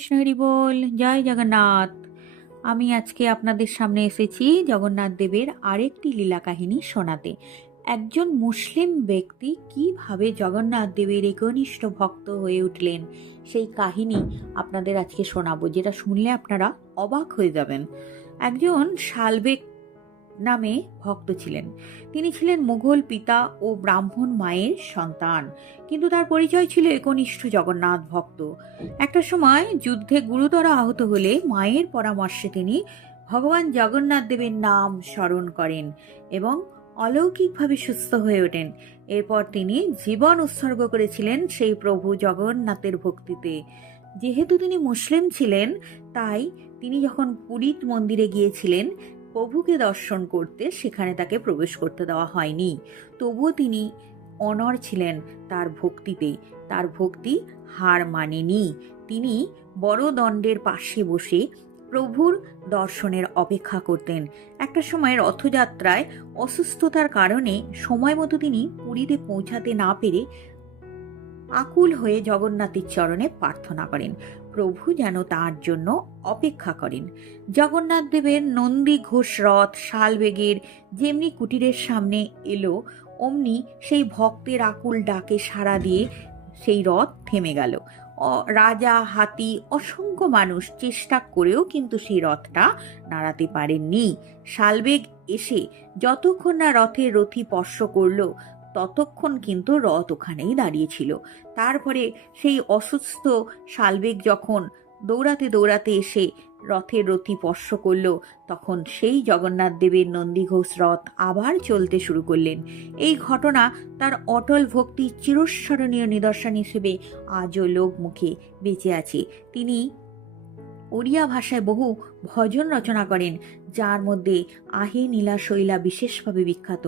কৃষ্ণ, হরি বল। জয় জগন্নাথ। আমি আজকে আপনাদের সামনে এসেছি জগন্নাথ দেবের আরেকটি লীলা কাহিনী শোনাতে। একজন মুসলিম ব্যক্তি কিভাবে জগন্নাথ দেবের একনিষ্ঠ ভক্ত হয়ে উঠলেন, সেই কাহিনী আপনাদের আজকে শোনাবো, যেটা শুনলে আপনারা অবাক হয়ে যাবেন। একজন শালবেগ নামে ভক্ত ছিলেন। তিনি ছিলেন মুঘল পিতা ও ব্রাহ্মণ মায়ের সন্তান, কিন্তু তার পরিচয় ছিল একনিষ্ঠ জগন্নাথ ভক্ত। একটা সময় যুদ্ধে গুরুতর আহত হলে মায়ের পরামর্শে তিনি ভগবান জগন্নাথ দেবের নাম স্মরণ করেন এবং অলৌকিকভাবে সুস্থ হয়ে ওঠেন। এরপর তিনি জীবন উৎসর্গ করেছিলেন সেই প্রভু জগন্নাথের ভক্তিতে। যেহেতু তিনি মুসলিম ছিলেন, তাই তিনি যখন পুরী মন্দিরে গিয়েছিলেন প্রভুকে দর্শন করতে, সেখানে তাকে প্রবেশ করতে দেওয়া হয়নি। তবুও তিনি অনড় ছিলেন তার ভক্তিতে। তার ভক্তি হার মানেনি। তিনি বড় দণ্ডের পাশে বসে প্রভুর দর্শনের অপেক্ষা করতেন। একটা সময় রথযাত্রায় অসুস্থতার কারণে সময় মতো তিনি পুরীতে পৌঁছাতে না পেরে আকুল হয়ে জগন্নাথের চরণে প্রার্থনা করেন প্রভু যেন তার জন্য অপেক্ষা করেন। জগন্নাথ দেবের নন্দী ঘোষ রথ শালবেগের যেমনি কুটিরের সামনে এলো, অমনি সেই ভক্তের আকুল ডাকে সাড়া দিয়ে সেই রথ থেমে গেল। রাজা, হাতি, অসংখ্য মানুষ চেষ্টা করেও কিন্তু সেই রথটা নাড়াতে পারেননি। শালবেগ এসে যতক্ষণ না রথের রথি স্পর্শ করলো, ততক্ষণ কিন্তু রথ ওখানেই দাঁড়িয়েছিল। তারপরে সেই অসুস্থ শালবেগ যখন দৌড়াতে দৌড়াতে এসে রথের রথি স্পর্শ করলো, তখন সেই জগন্নাথ দেবের নন্দীঘোষ রথ আবার চলতে শুরু করলেন। এই ঘটনা তার অটল ভক্তির চিরস্মরণীয় নিদর্শন হিসেবে আজও লোক মুখে বেঁচে আছে। তিনি ওড়িয়া ভাষায় বহু ভজন রচনা করেন, যার মধ্যে আহে নীলা শৈলা বিশেষভাবে বিখ্যাত।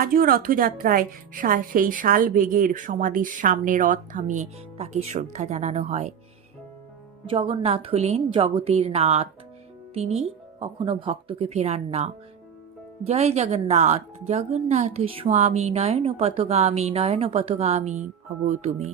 আজও রথযাত্রায় সেই শালবেগের সমাধির সামনে রথ থামিয়ে তাকে শ্রদ্ধা জানানো হয়। জগন্নাথ হলেন জগতের নাথ। তিনি কখনো ভক্তকে ফেরান না। জয় জগন্নাথ। জগন্নাথ স্বামী নয়ন পথগামী ভব তুমি।